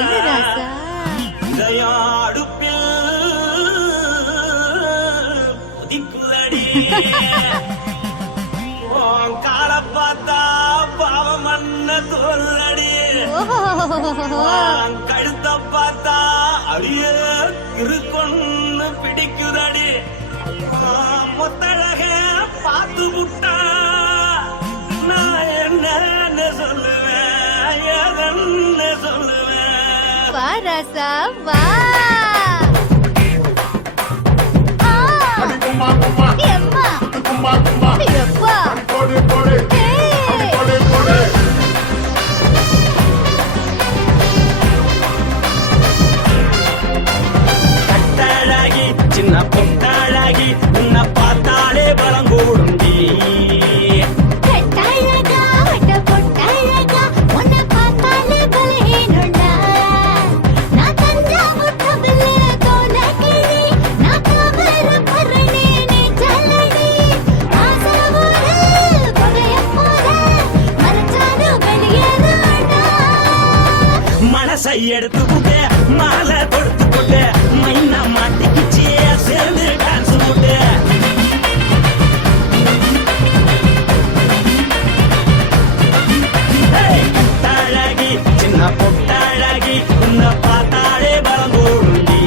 சொல்லு ராசா. இதயாடுப்பில் உதிக்குதடி கால பார்த்தா பாவம் மண்ண தோல்றடி கழுத்த பார்த்தா அடிய இருக்குன்னு பிடிக்குதடி மொத்தழக பார்த்து விட்டா நான் என்ன சொல்லுவேன் எதன்னு சொல்லுவேன். வா ராசா வா. எம்மா எப்பா கட்டாழாகி சின்ன பொட்டாழாகி உன்னை பார்த்தாலே பலம் கூடுண்டி. மனசை எடுத்து போட்டு மாலை கொடுத்து போட்டு மைனா மாட்டிக்கிச்சு சேர்ந்து டான்ஸ் போட்டு. கட்டாழகி சின்ன பொட்டாழகி உன்னை பார்த்தாலே பலம் கூடுண்டி.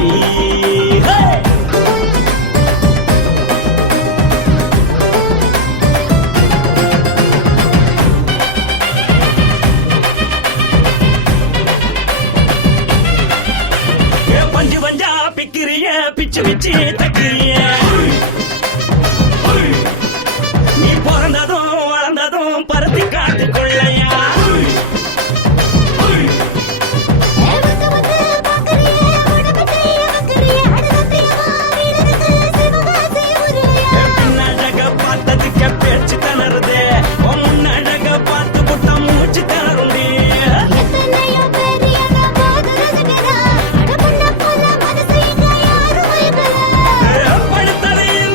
பஞ்சு பஞ்சா பிக்கிறிய பிச்சு பிச்சு தக்கிறிய நீ பிறந்ததும் வளர்ந்ததும் பருத்தி காட்டு கொள்ளையா. பின்னழக பார்த்ததுக்கு பேச்சு தளருது முன்னழக பார்த்து புட்டம் மூச்சு தளருண்டி. படுத்ததையில்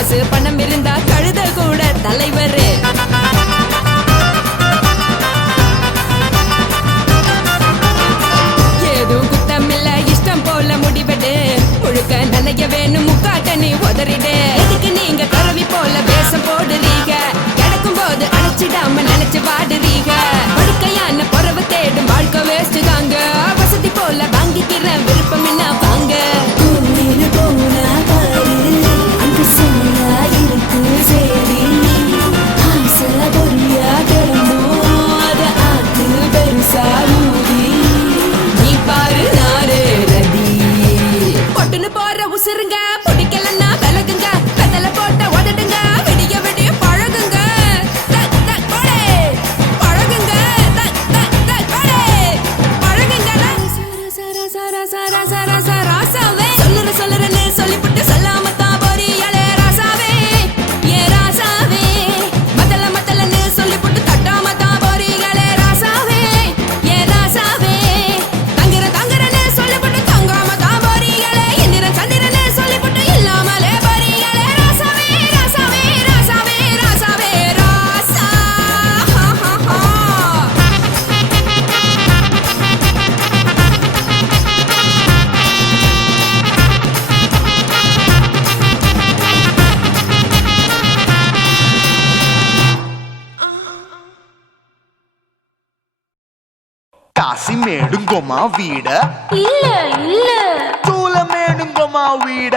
காசு பணம் இருந்தா கழுத கூட தலைவர். ஏதும் குத்தமில்ல இஷ்டம் போல முடிவெடு. முழுக்க நனைய வேணும் முக்காட்ட நீ உதறிடு. எதுக்கு நீங்க கரவி போல வேஷம் போடுறீங்க? கிடக்கும் போது அணைச்சிடாம நினைச்சு வாடுறீங்க. படுக்கையான பொறவை தேடும் வாழ்க்கை வேஸ்ட் தாங்க. வசதி போல வாங்கிக்கிறேன் விருப்பம் என்ன வாங்க. நீ பாரு நாரே ரதி பொட்டுன்னு போற உசுருங்க. பிடிக்கலன்னா விலகுங்க. கதல போட்ட உதடுங்க. விடிய விடிய பழகுங்க. பழகுங்க பழகுங்க. ராசாவே சொல்லுறேன்னு சொல்லிவிட்டு சொல்லாம தான் போறியாளே ராசாவே. ஏ ராசாவே மத்தலன்னு சொல்லிவிட்டு தட்டாம தான் போறீங்களே ராசாவே. ஏ ராசாவே தங்குறன்னு சொல்லிவிட்டு தங்காம தான் போறீங்களே. இந்திரன் சந்திரன்னு சொல்லிவிட்டு இல்லாமலே போறீங்களே ராசாவே. ராசாவே ராசாவே ராசாவே ராசா. కాశీమేడుంగోమా వీడ இல்ல இல்ல తూలమేడుంగోమా వీడ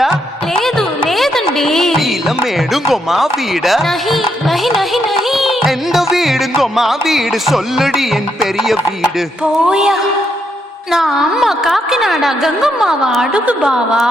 లేదండి. నీలమేడుంగోమా వీడ நஹி நஹி நஹி நஹி. எந்த வீடுங்கோமா வீடு சொல்லுடி என் பெரிய வீடு. போயா நான் அம்மா காக்கிநாடா கங்கம்மாவா அடுகு பாவா.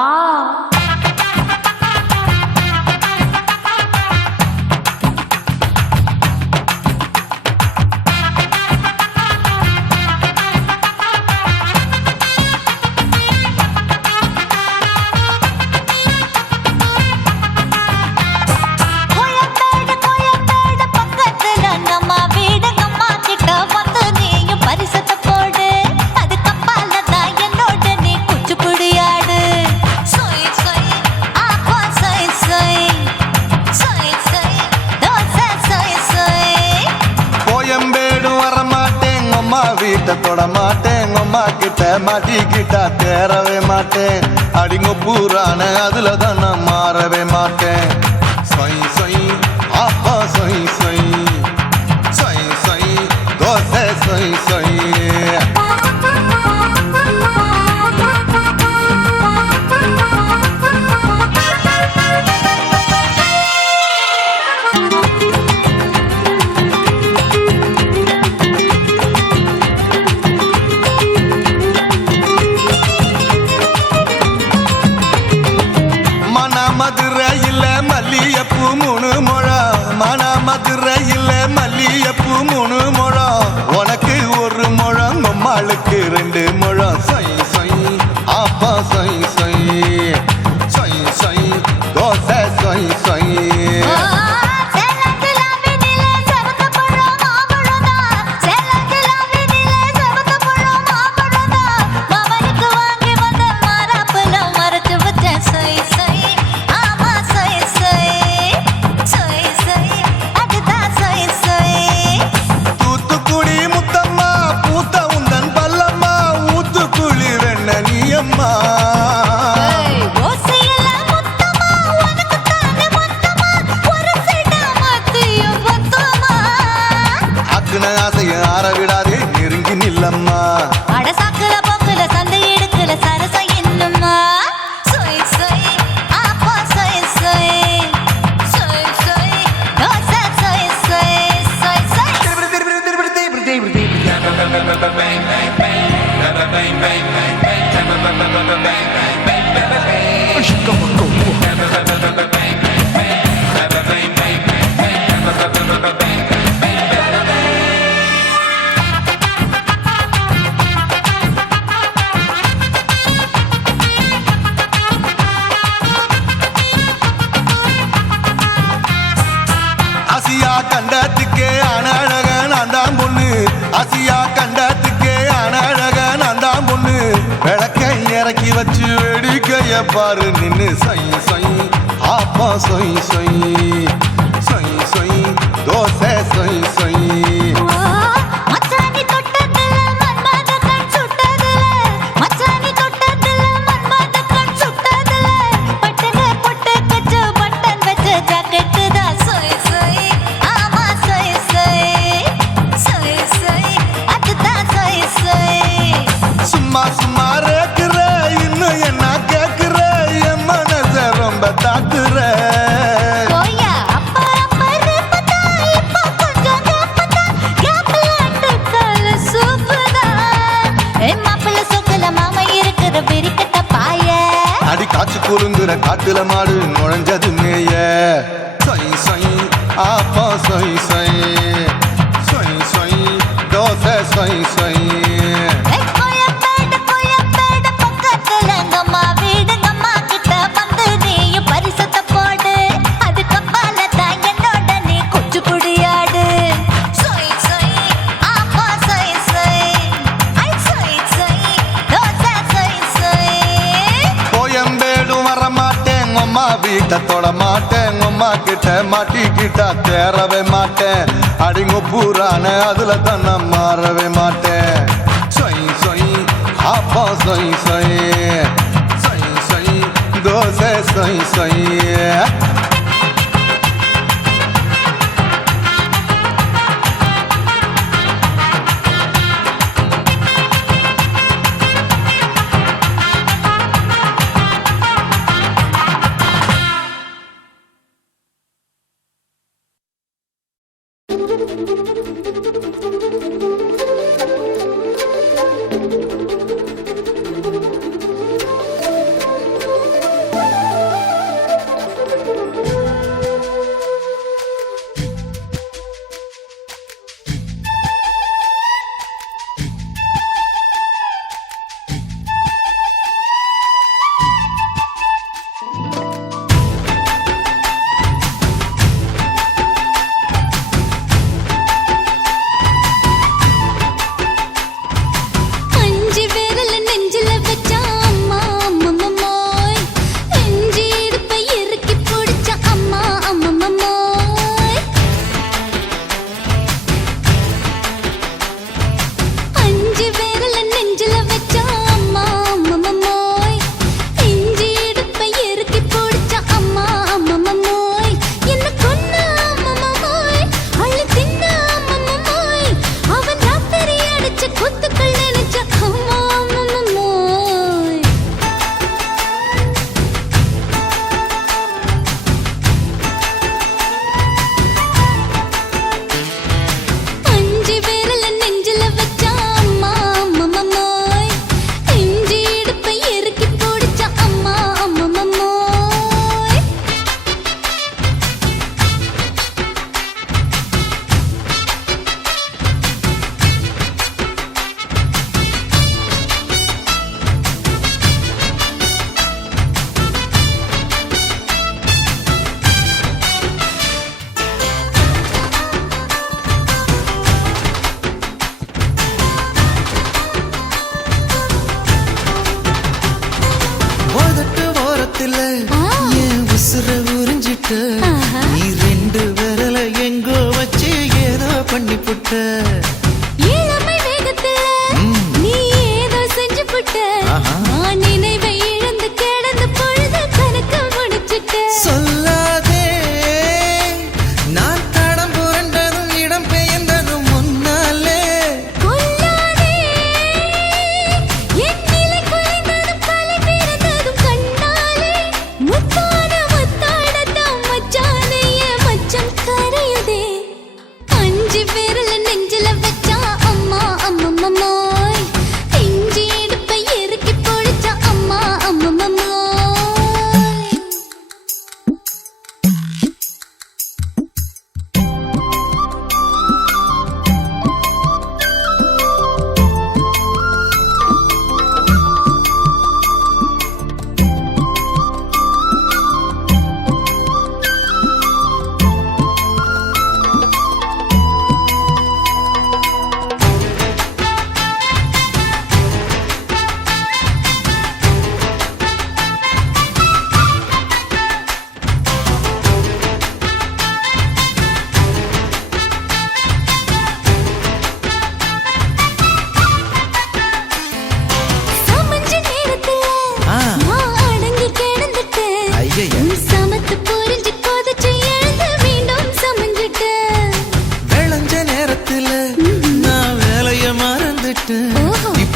வீட்டை தொட மாட்டேன். அம்மா கிட்ட மாட்டிக்கிட்டா தேரவே மாட்டேன். அடிங்க பூரான அதுல தான் நான் மாறவே மாட்டேன். சொய் சொய் அப்பா சொய் சொய் சொய் சொய் தோசை சொய் சொய். மதுரையில் மல்லியப்பூ 3 முழம். மதுரையில் மல்லியப்பூ 3 முழம். உனக்கு 1 முழம் அம்மாளுக்கு 2 முழம். சொய் சொய் அப்பா சொய் சொய் சொய் சொய் தோசை சொய் சொய். ஆசைய ஆற விடாதே நெருங்கி நில்லம்மா. அடசாக்குல போக்குல சந்தை எடுக்கல சரச என்னம்மா. சொய் சொய் அப்பா சொய் சொய் சொய் சொய் தோசை சொய் சொய் சொய் சொய். ஆசியா கண்டத்துக்கே அனழக நான் தான் பொண்ணு. ஆசியா கண்டத்துக்கே அனழக நான் தான் பொண்ணு. விளக்கை இறக்கி வச்சு வேடிக்கைய பாரு நின்னு. சொய் சொய் ஆப்பா சொய் சொய் சொய் சொய் தோசை சொய் சொய் மச்சானி தொட்டதுல மன்மத கண் சுட்டதுல மச்சானி தொட்டதுல மன்மத கண் சுட்டதுல பட்டன பொட்டு கச்சு பட்டன் வச்ச ஜாக்கெட் தான் சொய் சொய் ஆமா சொய் சொய் சொய் சொய் அதுதான் சொய் சொய் சும்மா சும்மா ரேக்குற இன்னும் என்ன கேக்குற என் மனச ரொம்ப தாக்குற போயா அப்பா அப்பா ரப்பதா இப்ப கொஞ்சம் ரப்பதா கேப்ல அட்டக்கால சூப்பரா மாப்பிள்ள சொக்கல மாமா இருக்கிற பெரிக்கட்ட பாய அடி காய்ச்சி குலுங்குற காட்டுல மாடு நுழைஞ்சது மேய சொய் சொய் ஆப்பா சொய் சொய் சொய் சொய் தோசை சொய் சொய் கோயம்பேடு பக்கத்துல எங்கம்மா வீடு அம்மா கிட்ட வந்து நீயும் பரிசத்தை போடு அதுக்கு அப்பால தான் என்னோட நீ குச்சி புடியாடு சொய் சொய் ஆப்பா சொய் சொய் ஐ சொய் சொய் தோசை சொய் சொய் கோயம்பேடும் வர மாட்டேன் அம்மா வீட்டை தொட மாட்டேன் அம்மா கிட்ட மாட்டிக்கிட்டா தேரவே மாட்டேன் அடிங்க பூரான அதுல தான் நான் மாறவே மாட்டேன் சொய் சொய் ஆப்பா சொய் சொய் சொய் சொய் தோசை சொய் சொய் அஞ்சு விரல நெஞ்சில வச்சா அம்மா அம்மம்மோய் நெஞ்சி இடுப்பை இறுக்கி பிடிச்ச அம்மா அம்மம்மோய் அஞ்சு விரல நெஞ்சில வச்சா அம்மா அம்மம்மோய் நெஞ்சி இடுப்பை இறுக்கி பிடிச்ச அம்மா அம்மம்மோய் என்ன கொன்ன அம்மம்மோய் அள்ளி தின்ன அம்மம்மோய் அவன் ராத்திரி அடிச்ச குத்துக்கள் நினைச்ச அம்மா அம்மம்மோய் அஞ்சு விரல நெஞ்சில வச்சா அம்மா அம்மம்மோய் நெஞ்சி இடுப்பை இறுக்கி பிடிச்ச அம்மா அம்மம்மோய் உதட்டு ஓரத்துல என் உசுர உறிஞ்சிட்ட நீ ரெண்டு விரல எங்கோ வச்சு ஏதோ பண்ணி புட்ட இளமை வேகத்துல நீ ஏதோ செஞ்சு புட்ட நான் நினைவை இழந்து கிடந்த பொழுது கணக்க முடிச்சிட்ட சொல்லாதே நான் தடம் புரண்டதும் இடம் பெயர்ந்ததும் முன்னாலே கொல்லாதே என் நிலை குலைந்ததும் கலை பிறந்ததும் கண்ணாலே முத்தான முத்தாடத்தான் மச்சானைய மச்சம் கரையுதே அஞ்சு விரல நெஞ்சில வச்ச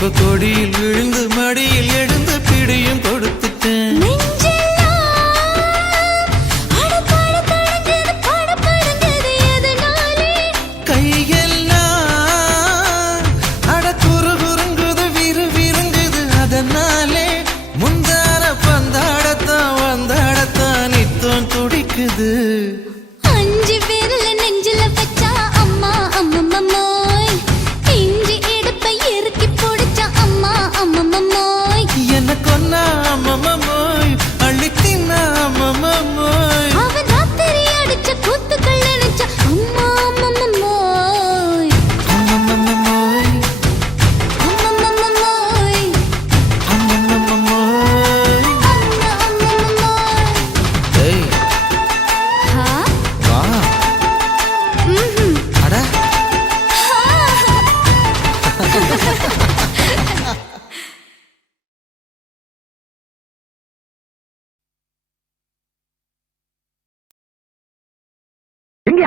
இப்ப கொடியில் விழுந்து மடியில் எழுந்து பிடியும் கொடுத்துட்டேன். கையெல்லாம் அட குறு குறுங்குது விறு விருங்குது அதனாலே முந்தார பந்தாடத்தான் வந்தாடத்தான் நித்தம் துடிக்குது.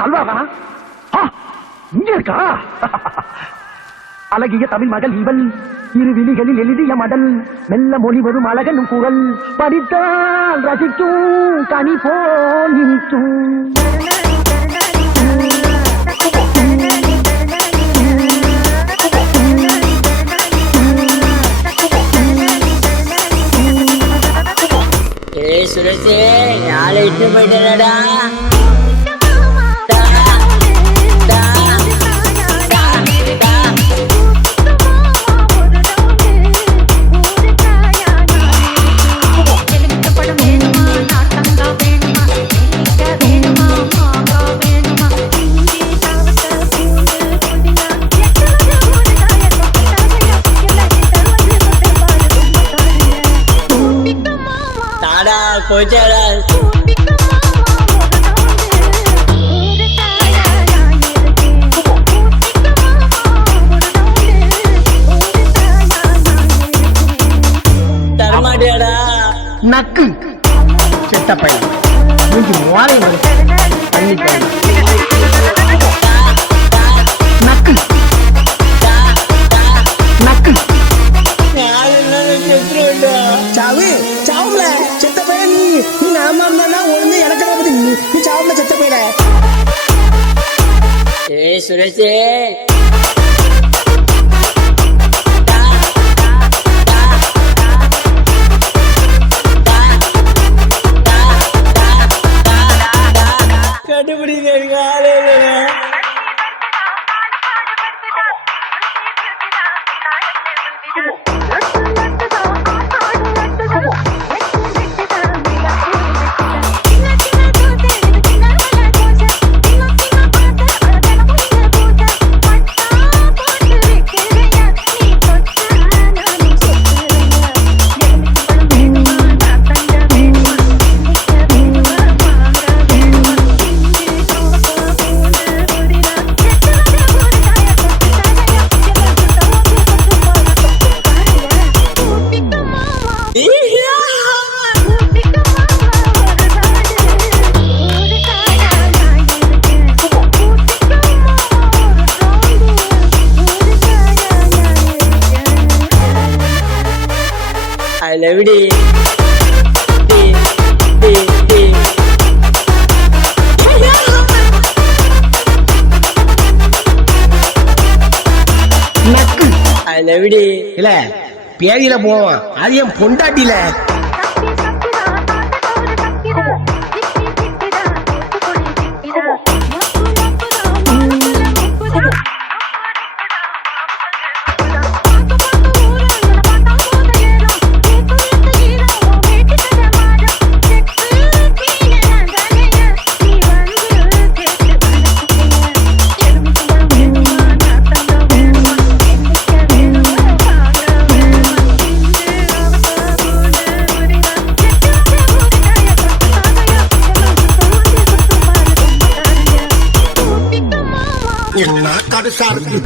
அல்வாவா இங்க இருக்கா? அழகிய தமிழ் மகள் இவள், இரு விழிகளில் எழுதிய மடல், மெல்ல மொழி வரும் அழகனும் குரல், படித்தால் ரசிக்கும் கனி போல் இனிக்கும். சுரேஷே நாளை இட்டு போயிட்டா. போச்சாடா தரமாட்டியாடா நக்கு செத்த பையன் மூஞ்சி மோளை நக்கு நக்கு சாவு சாவுல செத்த பையன் நீ நாம இருந்தா ஒண்ணு எனக்கு பத்தி நீ சாவுல செத்த பையல. சுரேஷே கண்டுபிடிக்க I love it. I love it. இல்ல பேதியில போவான், அது என் பொண்டாட்டில. கடுசா இருக்கு.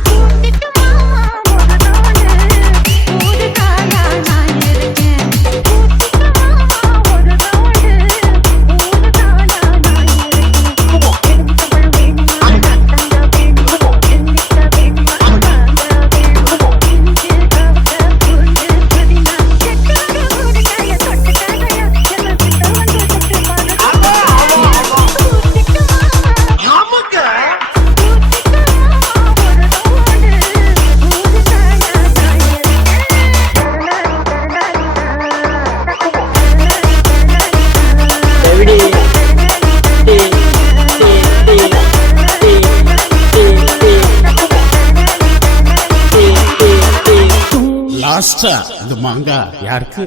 லாஸ்டா இந்த மாங்கா யாருக்கு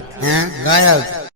காயாவுக்கு